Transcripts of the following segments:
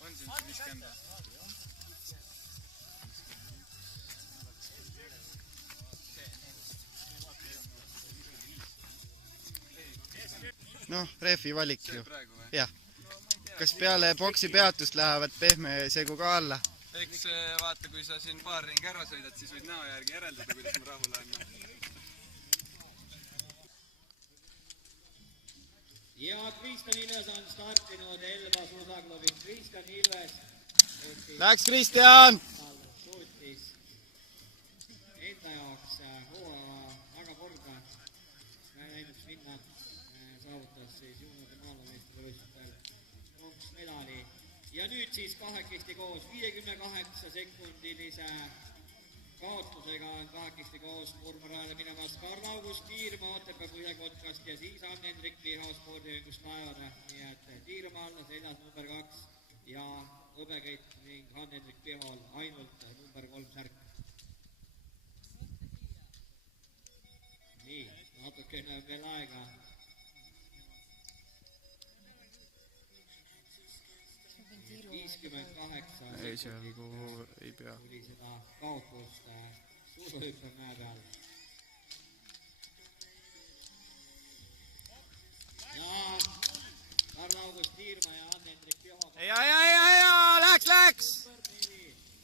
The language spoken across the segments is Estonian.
On siin 50? Noh, reefi valik ju. Jah. Kas peale boksi peatust lähevad pehme segu ka alla? Eks vaata, kui sa siin paar ringi ära sõidad, siis võid näo järgi järeldada, kuidas ma rahule on. Ja Kristjan Ilves on startinud Elva suusaklubist. Kristjan Ilves Läks Kristjan! suutis enda jaoks väga korda näinud minna, saavutas siis juunade maailmameistrivõistlustel pronksmedali. Ja nüüd siis kahekesti koos 58 sekundilise kaotusega on kahekesti koos murmarajale minemas Karl August Tiirmaa Otepää Põhjakotkast ja siis Ann-Hendrik Piho spordiühingust Laevane. Nii et Tiirmaa alla seljas number 2 ja Õbekeit ning Ann-Hendrik Pihol ainult number 3 särk. Nii, natukene on veel aega. Ei seal kuhu ei pea. Tuli seda kaotust suusahüppel näe peal. Ja Karl August Tiirmaa ja Ann-Hendrik Piho. Ja, läks!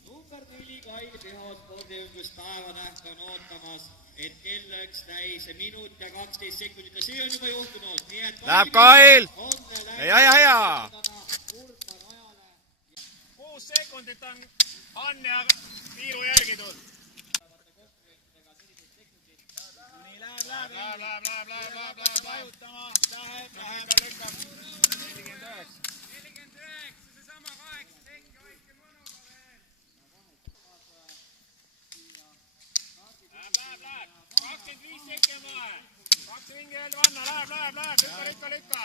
Number 4 Kail Piho spordiühingust Laevatäht on ootamas, et kell läks täis minut ja 12 sekundit ja see on juba juhtunud. Läheb Kail! Ja! 6 sekundit on Ann ja Tiiru järgitud. Nii, läheb. Vajutama, läheb. Lükkab. 49. Seesama 8 sekki, hoidke mõnuga veel. Läheb. 25 sekki on vahe. 2 ringi veel panna, läheb. Lükka.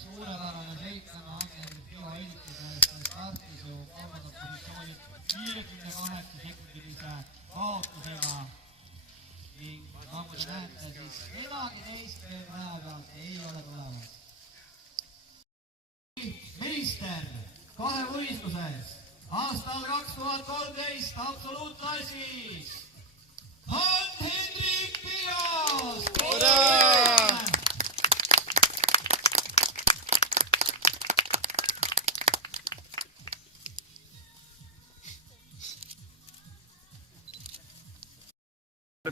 Suurepärane sõit on Ann-Hendrik Piho Eilitise startis ju 3. positsiooni 58 sekundilise kaotusega ning nagu te näete, siis kedagi teist veel raja pealt ei ole tulemas. Meister kahevõistluses aastal 2013 absoluutklassis Ann-Hendrik Piho!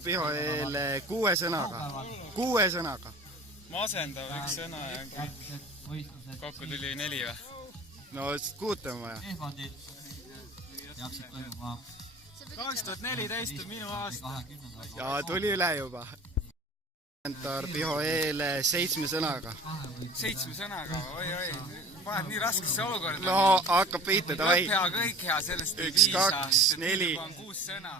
Piho eele 6 sõnaga. Masendav üks sõna ja kokku tuli 4 või? No 6 on vaja. Jaksid toimuma 2014 on minu aasta. Ja tuli üle juba. Piho eele 7 sõnaga. 7 sõnaga, oi. Paned nii raskesse olukorda. No hakkab pihta, davai. Kõik hea, sellest ei 1, 2, 4. 6 sõna.